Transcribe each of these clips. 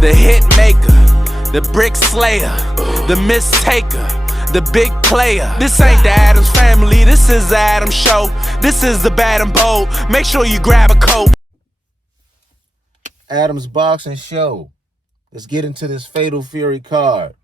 the hit maker, the brick slayer, the mistaker, the big player. This ain't the Addams Family, this is the Addams Show. This is the Bad and Bold. Make sure you grab a coat. Addams Boxing Show. Let's get into this Fatal Fury card.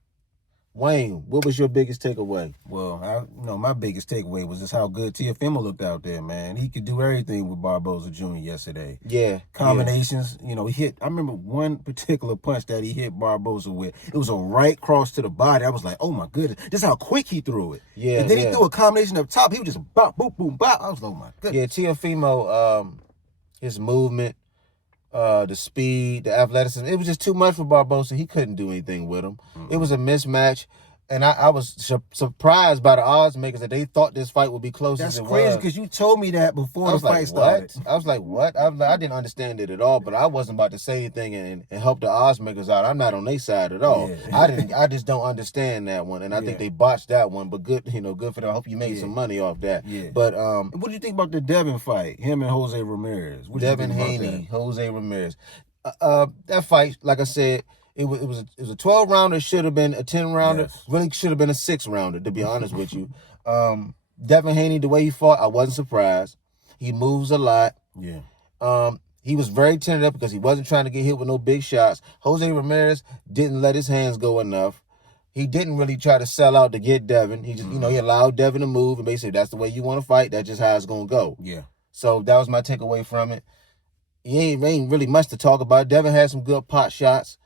Wayne, what was your biggest takeaway? Well, my biggest takeaway was just how good Teofimo looked out there, man. He could do everything with Barboza Jr. yesterday. Yeah. Combinations, he hit. I remember one particular punch that he hit Barboza with. It was a right cross to the body. I was like, oh my goodness, this is how quick he threw it. Yeah. And then he threw a combination up top. He was just bop, boop, boom, bop. I was like, oh my goodness. Yeah, Teofimo, his movement, the speed, the athleticism, it was just too much for Barboza. He couldn't do anything with him. It was a mismatch. And I was surprised by the odds makers that they thought this fight would be close as it was. That's crazy because you told me that before the fight started. I was like, what? I didn't understand it at all, but I wasn't about to say anything and help the odds makers out. I'm not on their side at all. Yeah. I just don't understand that one, and I think they botched that one. But good, good for them. I hope you made some money off that. Yeah. But what do you think about the Devin fight? Him and Jose Ramirez. Devin Haney, Jose Ramirez. That fight, like I said. It was a 12-rounder. Should have been a 10-rounder. Yes. Really should have been a 6-rounder, to be honest with you. Devin Haney, the way he fought, I wasn't surprised. He moves a lot. Yeah. He was very tentative because he wasn't trying to get hit with no big shots. Jose Ramirez didn't let his hands go enough. He didn't really try to sell out to get Devin. He just, he allowed Devin to move, and basically that's the way you want to fight. That's just how it's gonna go. Yeah. So that was my takeaway from it. He ain't really much to talk about. Devin had some good pot shots.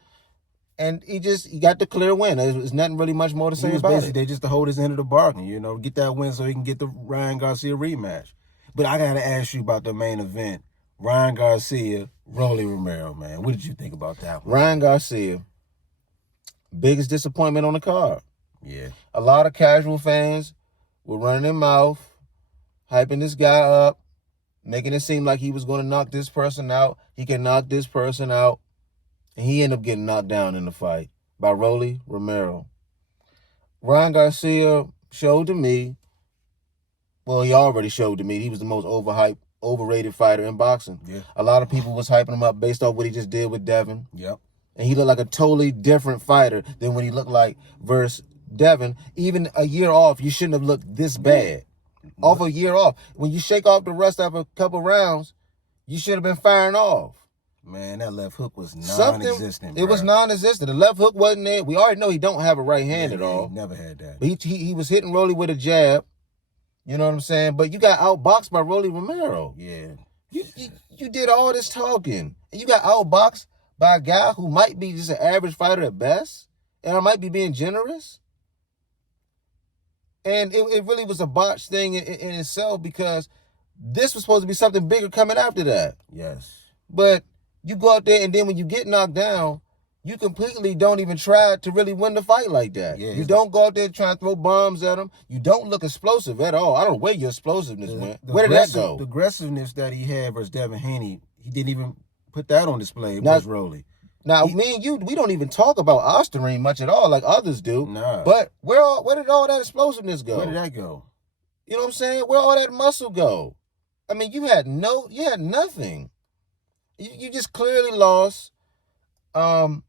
And he got the clear win. There's nothing really much more to say about it. They just to hold his end of the bargain, get that win so he can get the Ryan Garcia rematch. But I got to ask you about the main event. Ryan Garcia, Rolly Romero, man. What did you think about that one? Ryan Garcia, biggest disappointment on the card. Yeah. A lot of casual fans were running their mouth, hyping this guy up, making it seem like he was going to knock this person out. He can knock this person out. And he ended up getting knocked down in the fight by Rolly Romero. Ryan Garcia showed to me, well, he already showed to me, he was the most overrated fighter in boxing. Yeah. A lot of people was hyping him up based off what he just did with Devin. Yep. And he looked like a totally different fighter than what he looked like versus Devin. Even a year off, you shouldn't have looked this bad. Off a year off. When you shake off the rust of a couple rounds, you should have been firing off. Man, that left hook was non-existent. It was non-existent. The left hook wasn't there. We already know he don't have a right hand at all. He never had that. But he was hitting Rolly with a jab. You know what I'm saying? But you got outboxed by Rolly Romero. Yeah. You did all this talking. And you got outboxed by a guy who might be just an average fighter at best. And I might be being generous. And it really was a botched thing in itself because this was supposed to be something bigger coming after that. Yes. But you go out there, and then when you get knocked down, you completely don't even try to really win the fight like that. Yeah, you don't go out there trying to throw bombs at him. You don't look explosive at all. I don't know where your explosiveness went. Where did that go? The aggressiveness that he had versus Devin Haney, he didn't even put that on display versus Rolly. Now, me and you, we don't even talk about Osterine much at all like others do. Nah. But where did all that explosiveness go? Where did that go? You know what I'm saying? Where all that muscle go? I mean, you had nothing. You just clearly lost. I'm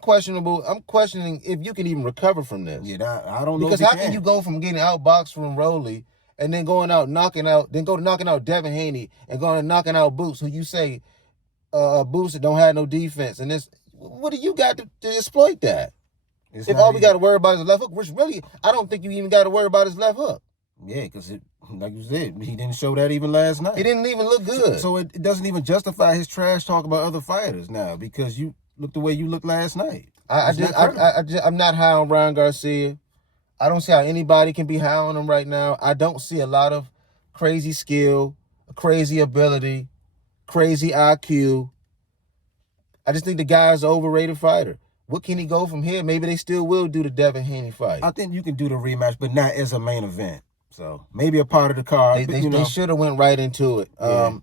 questionable. I'm questioning if you can even recover from this. Yeah, I don't know. Because how can you go from getting outboxed from Rolly and then knocking out Devin Haney and going and knocking out Boots, who you say Boots that don't have no defense, and this, what do you got to exploit that? If all we got to worry about is the left hook, which really I don't think you even got to worry about his left hook. Yeah, because like you said, he didn't show that even last night. He didn't even look good. So it doesn't even justify his trash talk about other fighters now because you look the way you looked last night. I'm not high on Ryan Garcia. I don't see how anybody can be high on him right now. I don't see a lot of crazy skill, crazy ability, crazy IQ. I just think the guy's an overrated fighter. What can he go from here? Maybe they still will do the Devin Haney fight. I think you can do the rematch, but not as a main event. So maybe a part of the card. They should have went right into it. Yeah.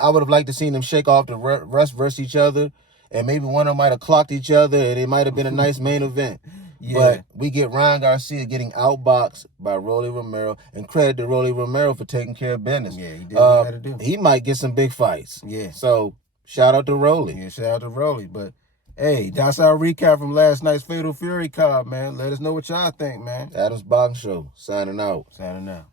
I would have liked to seen them shake off the rust versus each other, and maybe one of them might have clocked each other, and it might have been a nice main event. Yeah. But we get Ryan Garcia getting outboxed by Rolly Romero, and credit to Rolly Romero for taking care of business. Yeah, he did what he had to do. He might get some big fights. Yeah. So shout out to Rolly. Yeah, shout out to Rolly. But Hey, that's our recap from last night's Fatal Fury card, man. Let us know what y'all think, man. Adam's Boxing Show, signing out. Signing out.